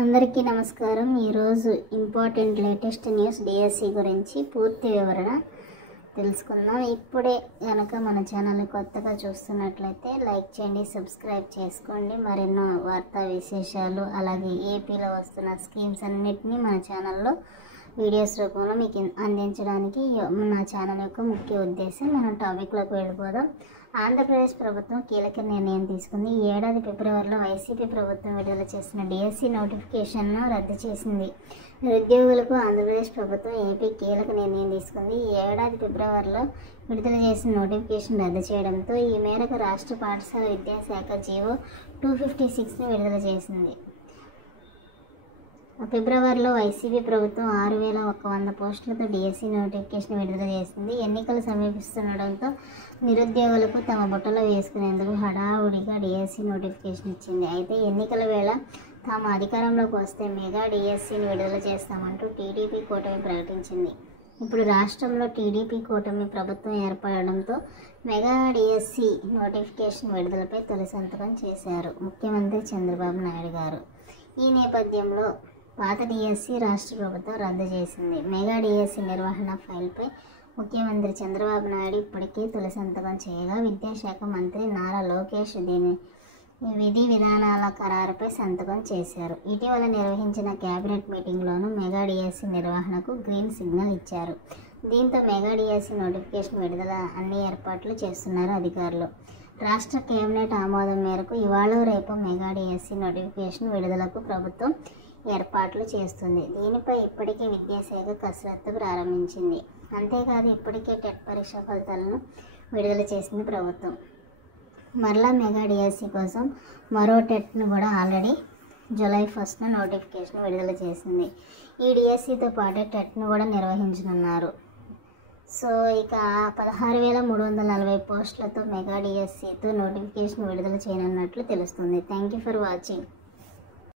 అందరికీ నమస్కారం। ఈరోజు ఇంపార్టెంట్ లేటెస్ట్ న్యూస్ డిఎస్సి గురించి పూర్తి వివరణ తెలుసుకుందాం। ఇప్పుడే కనుక మన ఛానల్ని కొత్తగా చూస్తున్నట్లయితే లైక్ చేయండి, సబ్స్క్రైబ్ చేసుకోండి। మరెన్నో వార్తా విశేషాలు అలాగే ఏపీలో వస్తున్న స్కీమ్స్ అన్నిటినీ మన ఛానల్లో వీడియోస్ రూపంలో మీకు అందించడానికి నా ఛానల్ యొక్క ముఖ్య ఉద్దేశం। మనం టాపిక్లోకి వెళ్ళిపోదాం। ఆంధ్రప్రదేశ్ ప్రభుత్వం కీలక నిర్ణయం తీసుకుంది। ఈ ఏడాది ఫిబ్రవరిలో వైసీపీ ప్రభుత్వం విడుదల చేసిన డిఎస్సి నోటిఫికేషన్ను రద్దు చేసింది। నిరుద్యోగులకు ఆంధ్రప్రదేశ్ ప్రభుత్వం ఏపీ కీలక నిర్ణయం తీసుకుంది। ఈ ఏడాది ఫిబ్రవరిలో విడుదల చేసిన నోటిఫికేషన్ రద్దు చేయడంతో ఈ మేరకు రాష్ట్ర పాఠశాల విద్యాశాఖ జీవో 256ని విడుదల చేసింది। ఫిబ్రవరిలో వైసీపీ ప్రభుత్వం 6100 పోస్టులతో డిఎస్సి నోటిఫికేషన్ విడుదల చేసింది। ఎన్నికలు సమీపిస్తుండటంతో నిరుద్యోగులకు తమ బుట్టలో వేసుకునేందుకు హడావుడిగా డిఎస్సి నోటిఫికేషన్ ఇచ్చింది। అయితే ఎన్నికల వేళ తాము అధికారంలోకి వస్తే మెగా డిఎస్సిని విడుదల చేస్తామంటూ టీడీపీ కూటమి ప్రకటించింది। ఇప్పుడు రాష్ట్రంలో టీడీపీ కూటమి ప్రభుత్వం ఏర్పడడంతో మెగా డిఎస్సి నోటిఫికేషన్ విడుదలపై తొలి సంతకం చేశారు ముఖ్యమంత్రి చంద్రబాబు నాయుడు గారు। ఈ నేపథ్యంలో పాత డిఎస్సి రాష్ట్ర ప్రభుత్వం రద్దు చేసింది। మెగా డిఎస్సి నిర్వహణ ఫైల్పై ముఖ్యమంత్రి చంద్రబాబు నాయుడు ఇప్పటికే తొలి సంతకం చేయగా విద్యాశాఖ మంత్రి నారా లోకేష్ దీని విధి విధానాల ఖరారుపై సంతకం చేశారు। ఇటీవల నిర్వహించిన కేబినెట్ మీటింగ్లోనూ మెగా డిఎస్సి నిర్వహణకు గ్రీన్ సిగ్నల్ ఇచ్చారు। దీంతో మెగా డిఎస్సి నోటిఫికేషన్ విడుదల అన్ని ఏర్పాట్లు చేస్తున్నారు అధికారులు। రాష్ట్ర కేబినెట్ ఆమోదం మేరకు ఇవాళ రేపు మెగా డిఎస్సి నోటిఫికేషన్ విడుదలకు ప్రభుత్వం ఏర్పాట్లు చేస్తుంది। దీనిపై ఇప్పటికే విద్యాశాఖ కసరత్తు ప్రారంభించింది। అంతేకాదు ఇప్పటికే టెట్ పరీక్ష ఫలితాలను విడుదల చేసింది ప్రభుత్వం। మరలా మెగా డిఎస్సి కోసం మరో టెట్ను కూడా ఆల్రెడీ జూలై 1న నోటిఫికేషన్ విడుదల చేసింది। ఈ డిఎస్సితో పాటు టెట్ను కూడా నిర్వహించనున్నారు। సో ఇక 16,340 పోస్టులతో మెగా డిఎస్సితో నోటిఫికేషన్ విడుదల చేయనున్నట్లు తెలుస్తుంది। Thank you for watching.